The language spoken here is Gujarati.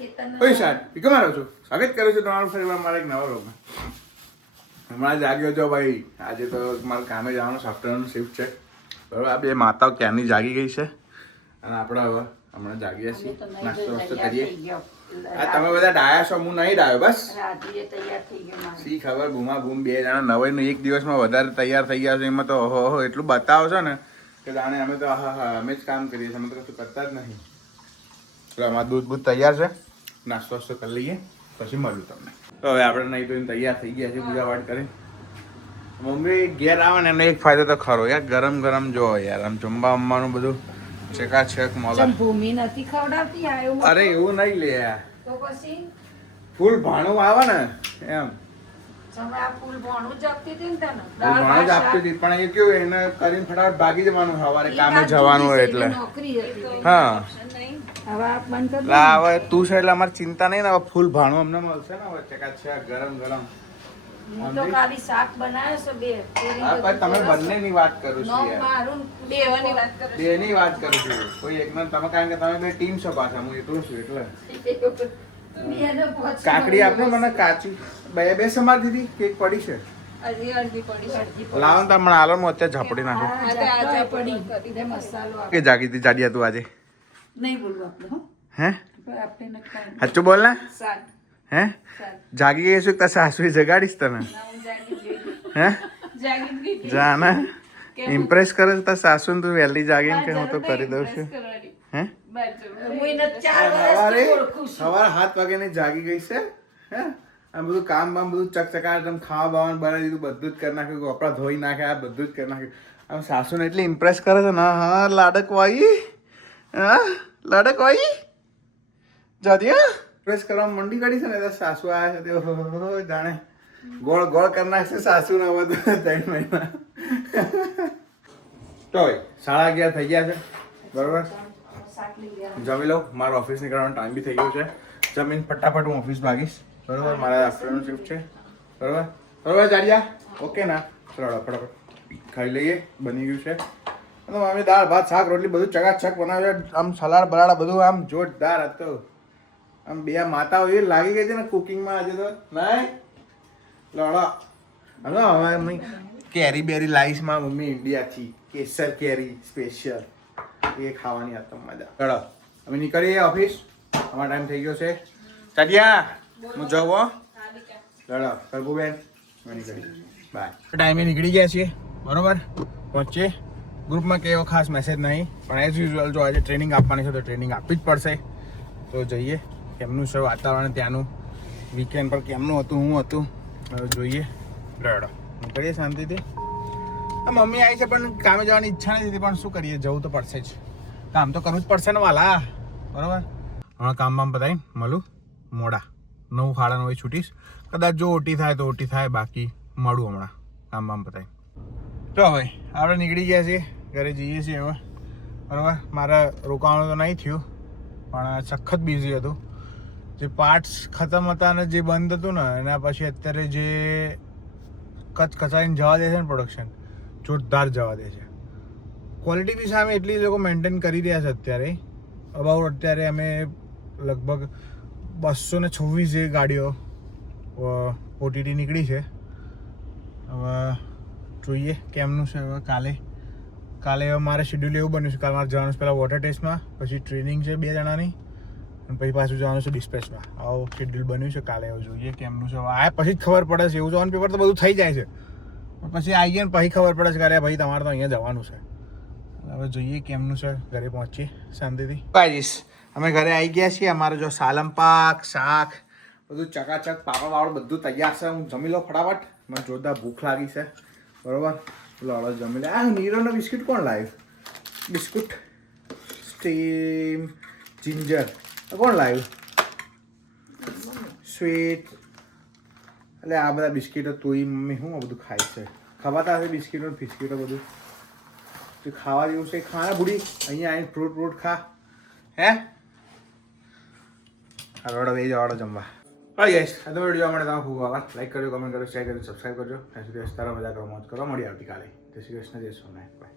ઓય સાહેબ પીકો મારો છું સ્વાગત કરું છું તમારું ફરીવાર મારા એક નવા વ્લોગમાં. હમણાં જાગ્યો છો ભાઈ, આજે તો મારે કામે જવાનું આફ્ટરનૂન શિફ્ટ છે બરાબર. આ બે માતાઓ ક્યાંની જાગી ગઈ છે અને આપણે હવે હમણાં જાગીએ છીએ, નાસ્તો વાસ્તો કરીએ. આ તમે બધા ડાયા છો, હું નહીં ડાયો. બસ શી ખબર બૂમા બૂમ બે જણા નવાઈનું એક દિવસમાં વધારે તૈયાર થઈ ગયા છે. એમાં તો ઓહો એટલું બતાવો છો ને કે જાણે અમે તો હા અમે જ કામ કરીએ છીએ, અમે તો કશું કરતા જ નહીં. એટલે અમારું દૂધ તૈયાર છે, નાસ્તો વાસ્તો કરી લઈએ પછી મળ્યું તમને. તો હવે આપણે નહીં તો તૈયાર થઈ ગયા છે પૂજા પાઠ કરી. મમ્મી ઘેર આવે ને એનો એક ફાયદો તો ખરો યાર, ગરમ ગરમ જો યાર આમ જમવા અમવાનું બધું ચકાચક મળે. ભૂમિ નથી ખવડાવતી આયો. અરે એવું નહીં લે યાર, તો પછી ફૂલ ભાણું આવે ને એમ. ફૂલ ભણું જ આપતી હતી ને તને. ફૂલ ભાણું જ આપતી હતી પણ એ કેવું એને કરીને ફટાફટ ભાગી જવાનું, સવારે કામે જવાનું હોય એટલે. નોકરી હતી. હા હવે આ બંધ કરી દો. હવે તું છે એટલે અમારે ચિંતા નહીં ને. હવે ફૂલ ભાણું અમને મળશે ને હવે ચકાચક ગરમ ગરમ. હું તો ખાલી શાક બનાવ્યો છે બે. હા પણ તમે બંનેની વાત કરું છું યાર, મારું બેવાની વાત કરું છું. બેની વાત કરું છું. કોઈ એક તમે કારણ કે તમે બે ટીમ છો પાછા, હું એટલું છું એટલે. કાકડી આપને મને કાચી બે સમાર દીધી કેક પડી છે. લાવો ને તમે આલો હું અત્યારે ઝાપડી નાખું. કે જાગી હતી જાડિયા તું આજે? નહીં બોલવું આપણે હો. હે આપણે નથી ખાવાનું. સાચું બોલ ને. શાક હે જાગી ગઈ છું તો સાસુ જગાડીશ તને. હે જા ને ઇમ્પ્રેસ કરે તો સાસુ તું વહેલી જાગીને કે હું તો કરી દઉં છું. હે સવારે 7 વાગ્યાની જાગી ગઈ છે. હે આમ બધું કામ બામ બધું ચકચકાટ ખાવા બાવાનું બનાવી દીધું, બધું જ કરી નાખ્યું, કપડા ધોઈ નાખ્યા, બધું જ કરી નાખ્યું. આમ સાસુને એટલી ઇમ્પ્રેસ કરે છે ને. હા લાડક વાઈ, હા લાડક વાઈ જાતી. હા ઇમ્પ્રેસ કરવા મંડી કરી છે ને તો સાસુ આવ્યા છે તે જાણે ગોળ ગોળ કરી નાખશે સાસુ ને બધું 3 મહિના. તો 11:30 થઈ ગયા છે બરોબર. જમી લઉં, મારો ઓફિસ નીકળવાનો ટાઈમ બી થઈ ગયો છે. જમીન ફટાફટ હું ઓફિસ ભાગીશ બરોબર. મારા આફ્ટરનૂન શિફ્ટ છે બરોબર. બરોબર જાડિયા ઓકે ના? ચલો ફટાફટ ખાઈ લઈએ, બની ગયું છે. અને મમ્મી દાળ ભાત શાક રોટલી બધું ચકાચક બનાવે છે. આમ સલાડ બરાડા બધું આમ જોરદાર હતું. આમ બે માતાઓ એ લાગી ગઈ છે ને કુકિંગમાં આજે તો. નહીં લડો હવે અમે કેરી બેરી લાઈસમાં મમ્મી ઇન્ડિયાથી કેસર કેરી સ્પેશિયલ એ ખાવાની હતા મજા. ચલો અમે નીકળીએ ઓફિસ, અમારો ટાઈમ થઈ ગયો છે. ચાટિયા હું જાઉં. ચલો કરબુબેન અમે નીકળીએ, બાય. ટાઈમે નીકળી ગયા છીએ બરોબર. પહોંચીએ ગ્રુપમાં કે એવો ખાસ મેસેજ નહીં, પણ એઝ યુઝ્યુઅલ જો આજે ટ્રેનિંગ આપવાની છે તો ટ્રેનિંગ આપવી જ પડશે. તો જઈએ કેમનું છે વાતાવરણ ત્યાંનું, વીકેન્ડ પર કેમનું હતું શું હતું હવે જોઈએ. રડો નીકળીએ શાંતિથી. મમ્મી આવી છે પણ કામે જવાની ઈચ્છા નથી થતી, પણ શું કરીએ જવું તો પડશે જ. કામ તો કરવું જ પડશે ને વાલા બરાબર. હમણાં કામ બામ બતાવીને મળું મોડા 9:30 છૂટીશ. કદાચ જો ઓટી થાય તો ઓટી થાય, બાકી મળું હમણાં કામ બામ બતાવીને. તો હવે આપણે નીકળી ગયા છીએ, ઘરે જઈએ છીએ હવે બરાબર. મારે રોકાવાનું તો નહીં થયું પણ સખત બિઝી હતું. જે પાર્ટ્સ ખતમ હતા અને જે બંધ હતું ને એના પછી અત્યારે જે કચાઈને જવા દે છે ને પ્રોડક્શન જોરદાર જવા દે છે. ક્વોલિટી બી સામે એટલી લોકો મેન્ટેન કરી રહ્યા છે અત્યારે. અબાઉટ અત્યારે અમે લગભગ 226 જે ગાડીઓ ઓટીટી નીકળી છે. હવે જોઈએ કેમનું છે. હવે કાલે હવે મારે શેડ્યુલ એવું બન્યું છે, કાલે મારે જવાનું છે પહેલાં વોટર ટેસ્ટમાં, પછી ટ્રેનિંગ છે 2 જણાની અને પછી પાછું જવાનું છે ડિસ્પેચમાં. આવું શેડ્યુલ બન્યું છે કાલે. હવે જોઈએ કેમનું છે. આ પછી જ ખબર પડે છે. એવું જવાનું પેપર તો બધું થઈ જાય છે પછી આવી ગયા ને પછી ખબર પડે છે કે અરે ભાઈ તમારે તો અહીંયા જવાનું છે. હવે જોઈએ કેમનું છે. ઘરે પહોંચીએ શાંતિથી. ગાઈસ અમે ઘરે આવી ગયા છીએ. અમારે જો સાલમ પાક શાક બધું ચકાચક પાપડ વાળું બધું તૈયાર છે. હું જમી લો ફટાફટ, મને જોરદાર ભૂખ લાગી છે બરોબર. લો જમી લે. આ નીરોનો બિસ્કિટ કોણ લાવ્યું? બિસ્કુટ સ્ટીમ જિંજર કોણ લાવ્યું? સ્વીટ. એટલે આ બધા બિસ્કીટો તું મમ્મી શું બધું ખાય છે? ખવાતા હશે બિસ્કીટો ફિસ્કીટો બધું. તું ખાવા જેવું છે ખા બુડી. અહીંયા આવીને ફ્રૂટ ખા. હે રોડો બે જવાડો જમવા. હા યસ આ તો વિડીયો માટે તમે ખૂબ આભાર. લાઈક કરજો, કમેન્ટ કરજો, શેર કરજો, સબસ્ક્રાઈબ કરજો. ત્યાં સુધી તારા મજા કરો, મોજ કરો. મળીએ આવતીકાલે. જય શ્રી કૃષ્ણ, જય સોમનાથ. બાય.